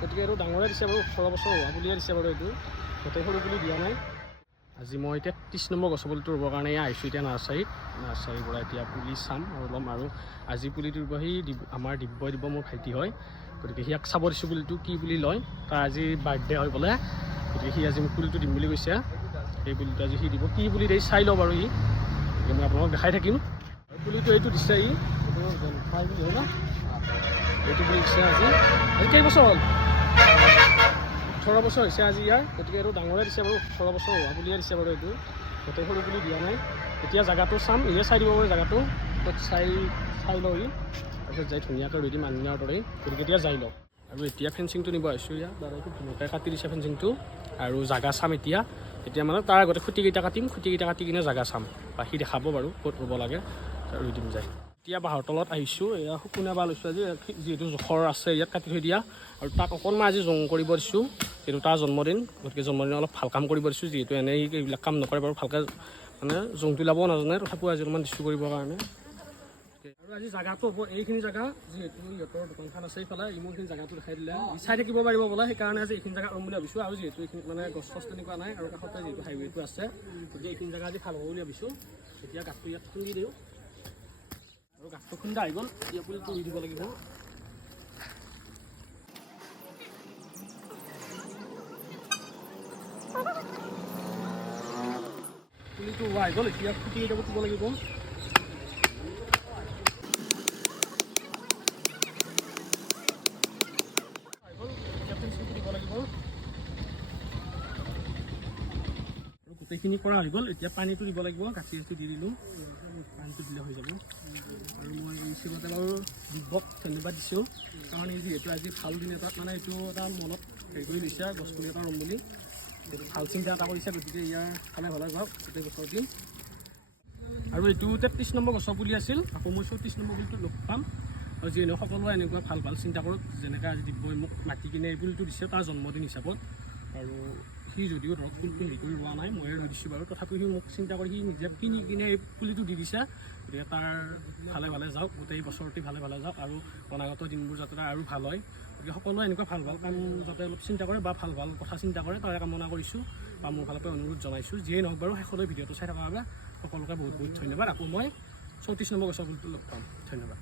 গতিকে এইটো ডাঙৰে দিছে বাৰু, 18 বছৰ হোৱা বুলিয়ে দিছে বাৰু। এইটো গোটেই সৰু বুলি দিয়া নাই। আজি মই এতিয়া 30 নম্বৰ গছ পুলিটো ৰুবৰ কাৰণে আহিছোঁ এতিয়া নাৰ্চাৰীৰ পৰা এতিয়া পুলি চাম আৰু ল'ম। আৰু আজি পুলিটো ৰুব সি আমাৰ দিব্যই দিব, মোৰ ভাইটি হয়। গতিকে সিয়াক চাব দিছোঁ পুলিটো কি পুলি লয়। তাৰ আজি বাৰ্থডে হয় বোলে, গতিকে সি আজি মোক পুলিটো দিম বুলি কৈছে। সেই পুলিটো আজি সি দিব, কি পুলি দিয়ে চাই লওঁ বাৰু। মই আপোনালোকক দেখাই থাকিম। পুলিটো এইটো দিছে ই, এইটো হয় না, এইটো পুলি দিছে আজি কেইবছৰ হ'ল? 18 বছৰ হৈছে আজি ইয়াৰ। গতিকে এইটো ডাঙৰে দিছে বাৰু, 18 বছৰ হোৱা বুলিয়ে দিছে বাৰু। এইটো গোটেই সৰু বুলি দিয়া নাই। এতিয়া জেগাটো চাম, ইয়ে চাই দিব বাৰু জেগাটো, চাই লওঁ ই, তাৰপিছত যাই ধুনীয়াকৈ ৰুই দিম আনিনাৰ দৰে। গতিকে এতিয়া যাই লওঁ। আৰু এতিয়া ফেঞ্চিংটো নিব আহিছোঁ। ইয়াত দাদাই খুব ধুনীয়াকৈ কাটি দিছে ফেঞ্চিংটো। আৰু জেগা চাম এতিয়া মানে তাৰ আগতে খুঁটিকেইটা কাটিম, খুঁটিকেইটা কাটি কিনে জেগা চাম, বা সি দেখাব বাৰু ক'ত ৰুব লাগে, ৰুই দিম যায়। এতিয়া বাঁহৰ তলত আহিছোঁ। এয়া শুকুনা বাঁহ লৈছোঁ আজি, যিহেতু জোখৰ আছে ইয়াত কাটি থৈ দিয়া। আৰু তাক অকণমান আজি জং কৰিব দিছোঁ, যিহেতু তাৰ জন্মদিন। গতিকে জন্মদিন অলপ ভাল কাম কৰিব দিছোঁ, যিহেতু এনেই এইবিলাক কাম নকৰে বাৰু, ভালকৈ মানে জংটো লাবও নাজানে, তথাপিও আজি অলপমান দিছোঁ কৰিবৰ কাৰণে। আৰু আজি জেগাটো হ'ব এইখিনি জেগা, যিহেতু ইহঁতৰ দোকানখন আছে এইফালে, ইমানখিনি জেগাটো দেখাই দিলে চাই থাকিব পাৰিব বোলে। সেইকাৰণে আজি এইখিনি জেগা ৰুম বুলি ভাবিছোঁ। আৰু যিহেতু এইখিনি মানে গছ চছ তেনেকুৱা নাই, আৰু কাষতে যিহেতু হাইৱেটো আছে, গতিকে এইখিনি জেগা আজি ভাল হ'ব বুলি ভাবিছোঁ। এতিয়া গাঁতটো ইয়াত খুন্দি দিওঁ, আৰু গাঁতটো খুন্দা আহি গ'ল। এতিয়া পুলিটো ৰুই দিব লাগিব। পুলিটো ৰোৱা আহি গ'ল, এতিয়া খুঁটি যাব দিব লাগিব। গোটেইখিনি কৰা হৈ গ'ল। এতিয়া পানীটো দিব লাগিব, গাখীৰটো দি দিলোঁ, পানীটো দিলে হৈ যাব। আৰু মই এই হিচাপতে বাৰু দিব্যক ধন্যবাদ দিছোঁ, কাৰণ এই যিহেতু আজি ভাল দিন এটাত মানে এইটো এটা মনত হেৰি কৰি লৈছে, গছপুলি এটা ৰুম বুলি ভাল চিন্তা এটা কৰিছে। গতিকে ইয়াৰ ভালে যাওক গোটেই বছৰটি। আৰু এইটো 33 নম্বৰ গছৰ পুলি আছিল, আকৌ মই 34 নম্বৰ পুলিটো লগ পাম। আৰু যিহেতু সকলোৱে এনেকুৱা ভাল চিন্তা কৰক, যেনেকৈ আজি দিব্যই মোক মাতি কিনে এই পুলিটো দিছে তাৰ জন্মদিন হিচাপত। আৰু সি যদিও ধৰক পুলিটো হেৰি কৰি ৰোৱা নাই, ময়ে ৰুই দিছোঁ বাৰু, তথাপিও সি মোক চিন্তা কৰি সি নিজে কিনি কিনে এই পুলিটো দি দিছে। গতিকে তাৰ ভালে যাওক, গোটেই বছৰটি ভালে যাওক, আৰু অনাগত দিনবোৰ যাতে আৰু ভাল হয়। গতিকে সকলোৱে এনেকুৱা ভাল কাম যাতে অলপ চিন্তা কৰে, বা ভাল কথা চিন্তা কৰে, তাৰে কামনা কৰিছোঁ, বা মোৰ ফালৰ পৰা অনুৰোধ জনাইছোঁ। যিয়েই নহওক বাৰু, শেষলৈ ভিডিঅ'টো চাই থকাৰ বাবে সকলোকে বহুত ধন্যবাদ। আকৌ মই 34 নম্বৰ গছৰ পুলিটো লগ পাম। ধন্যবাদ।